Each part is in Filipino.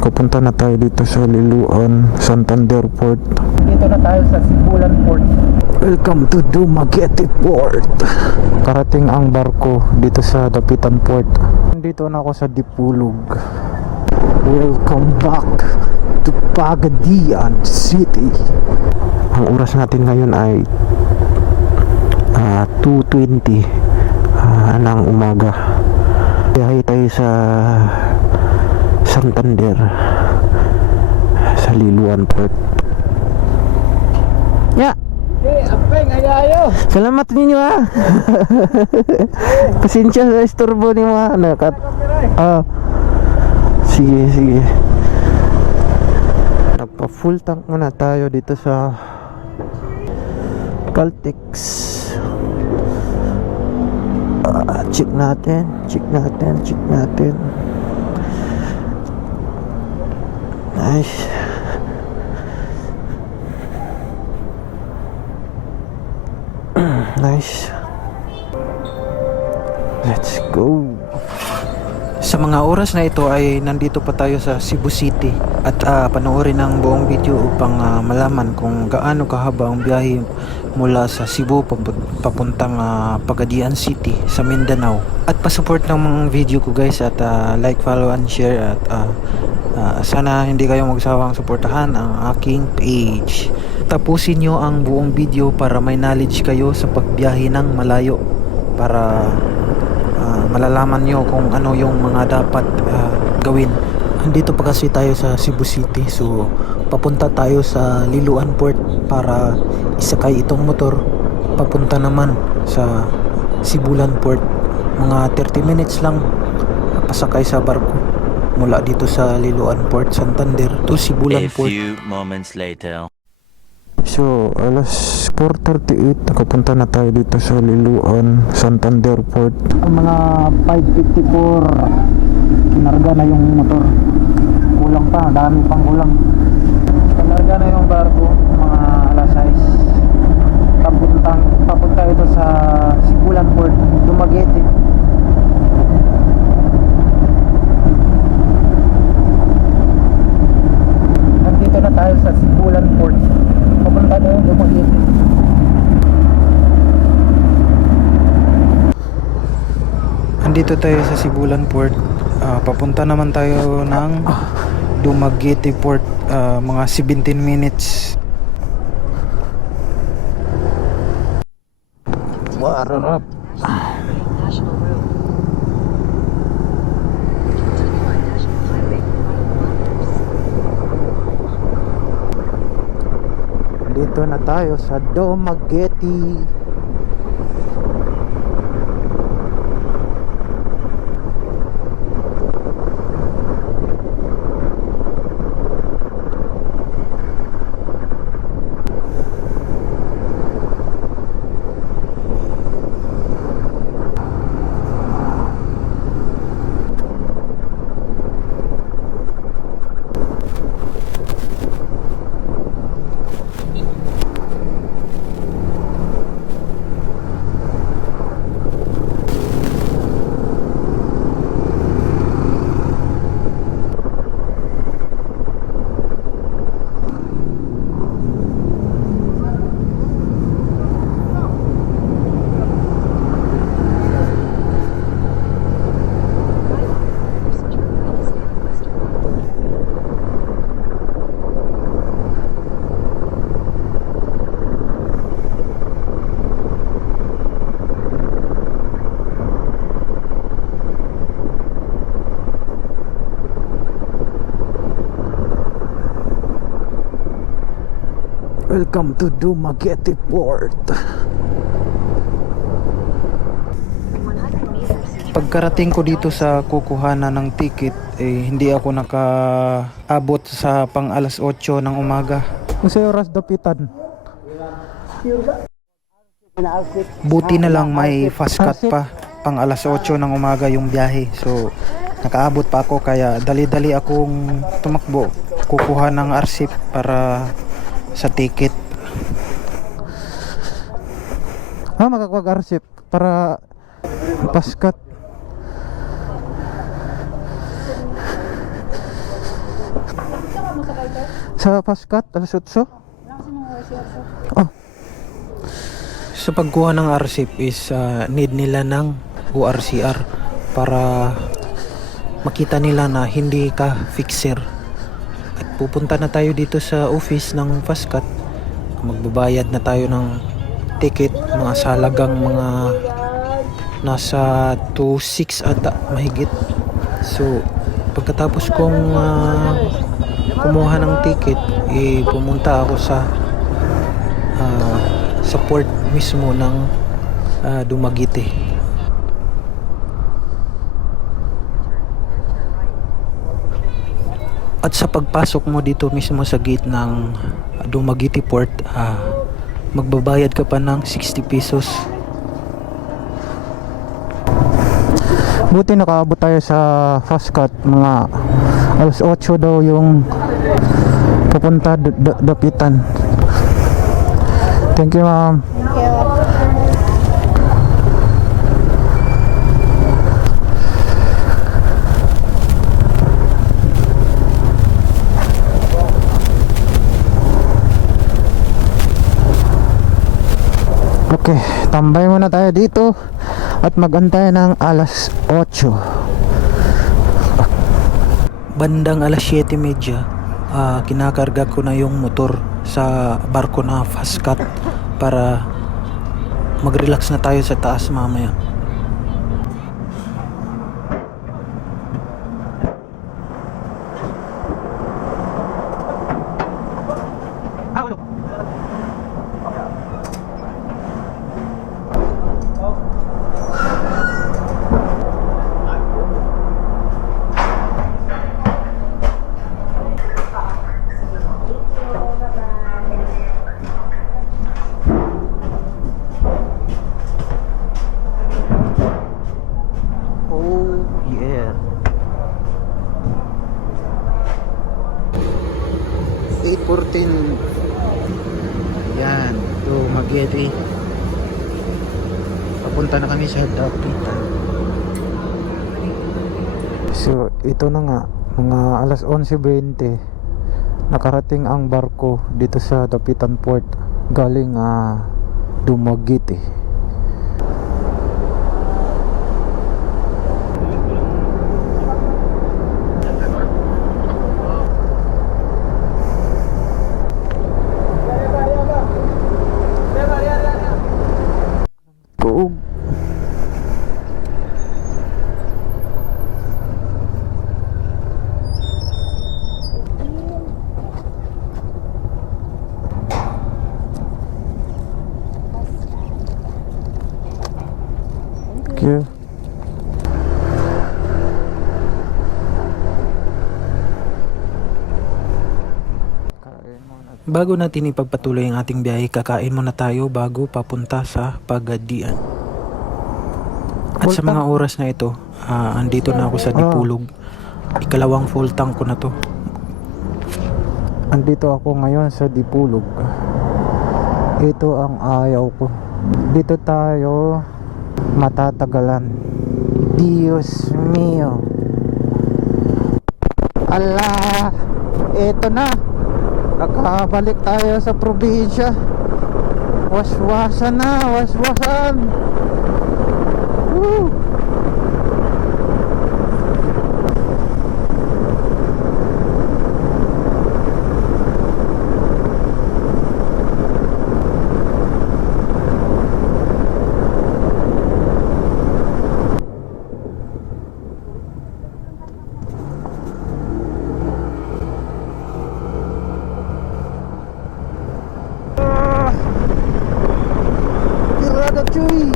Nakapunta na tayo dito sa Liloan, Santander Port. Dito na tayo sa Sibulan Port. Welcome to Dumaguete Port. Karating ang barko dito sa Dapitan Port. Dito na ako sa Dipulog. Welcome back to Pagadian City. Ang oras natin ngayon ay 2:20 ng umaga. Biyahe tayo sa Santander, sa Liloan Port. Ya. Apeng, ayayo. Salamat ninyo ha. Pasensya sa istorbo ni mga anak. Sige. Nagpa full tank muna tayo dito sa Caltex. Check natin. Nice. Nice. Let's go. Sa mga oras na ito ay nandito pa tayo sa Cebu City at panoorin ang buong video upang malaman kung gaano kahaba ang biyahe mula sa Cebu papuntang Pagadian City sa Mindanao. At pasupport ng mga video ko guys at like, follow and share at sana hindi kayo magsawang suportahan ang aking page. Tapusin nyo ang buong video para may knowledge kayo sa pagbiyahe ng malayo, para malalaman nyo kung ano yung mga dapat gawin. Andito pa kasi tayo sa Cebu City, so papunta tayo sa Liloan Port para isakay itong motor papunta naman sa Sibulan Port. Mga 30 minutes lang pasakay sa barko mula dito sa Liloan Port, Santander to Sibulan Port. A few moments later. So, alas 4:38 nakapunta na tayo dito sa Liloan, Santander Port. Ang mga 5:54 kinarga na yung motor. Kulang pa, dami pang kulang. Kinarga na yung barko mga alas 6. Papunta ito sa Sibulan Port, Dumaguete. Nandito na tayo sa Sibulan Port. Papunta na yung Dumaguete. Andito tayo sa Sibulan Port. Papunta naman tayo ng Dumaguete Port, mga 17 minutes. Wararap. Dito na tayo sa Dumaguete. Welcome to Dumaguete Port. Pagkarating ko dito sa kukuhanan ng ticket, hindi ako nakaabot sa pang alas 8 ng umaga. Kasi oras dapitan. Buti na lang may fast cut pa, pang alas 8 ng umaga yung biyahe. So nakaabot pa ako, kaya dali-dali akong tumakbo kukuha ng RCIP para sa ticket. Makakuha RCIP para paskat. Sa Pascat, alas 8? Oh, Sa pagkuha ng RCEP is need nila ng ORCR para makita nila na hindi ka fixer. At pupunta na tayo dito sa office ng Pascat. Magbabayad na tayo ng ticket, mga salagang mga nasa 2.6 ata mahigit. So pagkatapos kong kumuha ng ticket, pumunta ako sa port mismo ng Dumaguete. At sa pagpasok mo dito mismo sa gate ng Dumaguete Port, magbabayad ka pa ng 60 pesos. buti nakaabot tayo sa Pascat. Mga alas 8 daw yung pupunta Dapitan. Thank you, ma'am. Okay, tambay muna tayo dito at magantay ng alas 8. Bandang alas 7:30, kinakarga ko na yung motor sa barko na Pascat para mag-relax na tayo sa taas mamaya. Oh yeah. 8:14. Yan, Dumaguete. Papunta na kami sa Dapitan. So ito na nga, mga alas 11:20 nakarating ang barko dito sa Dapitan Port galing Dumaguete. Tuog. Thank you. Bago natin ipagpatuloy ang ating biyahe, kakain muna tayo bago papunta sa Pagadian. At sa mga oras na ito, andito na ako sa Dipulog. Ikalawang full tank ko na to. Andito ako ngayon sa Dipulog. Ito ang ayaw ko. Dito tayo matatagalan. Dios mio. Allah, ito na. Nakabalik tayo sa probinsya. Waswasan na, waswasan. Woo! Tirada cuy.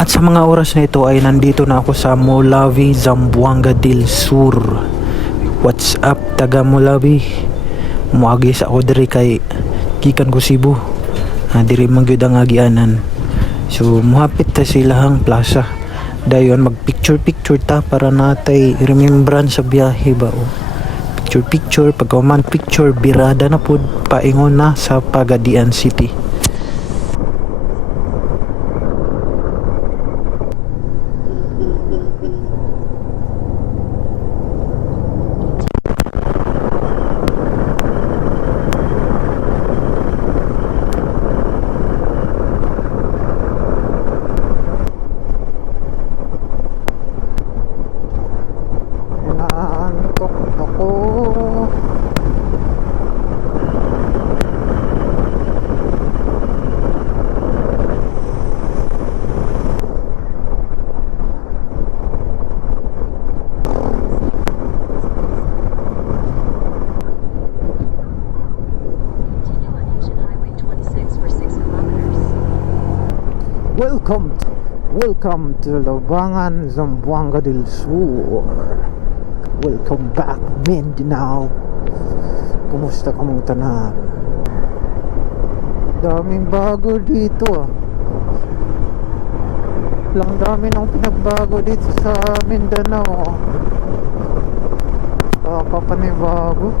At sa mga oras na ito ay nandito na ako sa Molawi, Zamboanga del Sur. What's up, taga Molawi? Muagi sa ako diri kay gikan ko Cebu. Diri man gyud ang agianan. So muhapit ta silahang plaza. Dayon mag picture ta para natay remembrance sa biyahe ba o. Picture pagka man picture birada na pud paingon na sa Pagadian City. Inaantok ako. Continue on Asian Highway 26 for 6 kilometers. Welcome to Labangan, Zamboanga del Sur. Welcome back, Mindanao. Kumusta ka mong tanan? Daming bago dito ah. Lang dami ng pinagbago dito sa Mindanao. Kapapanibago.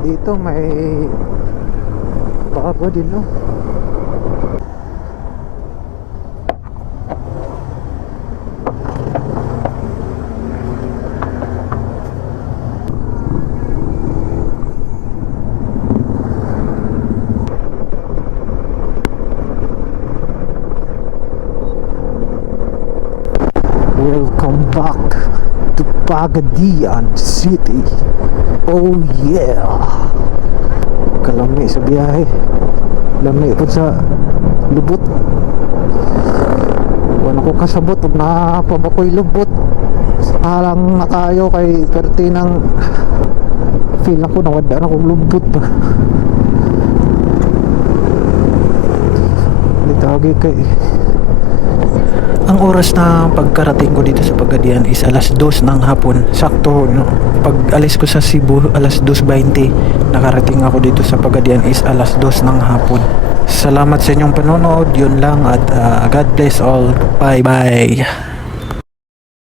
Dito may bago din no. Welcome back to Pagadian City. Oh yeah. Kalami sa biyahe. Lami po sa lubot. Wala ko kasabot ug napabakoy lubot. Halang nakayo kay pertinang feel ako nawada na kong lubot ba. Litagi kay ang oras na pagkarating ko dito sa Pagadian is alas 2 ng hapon. Sakto, no? Pag alis ko sa Cebu, alas 2:20. Nakarating ako dito sa Pagadian is alas 2 ng hapon. Salamat sa inyong panonood. Yun lang at God bless all. Bye-bye.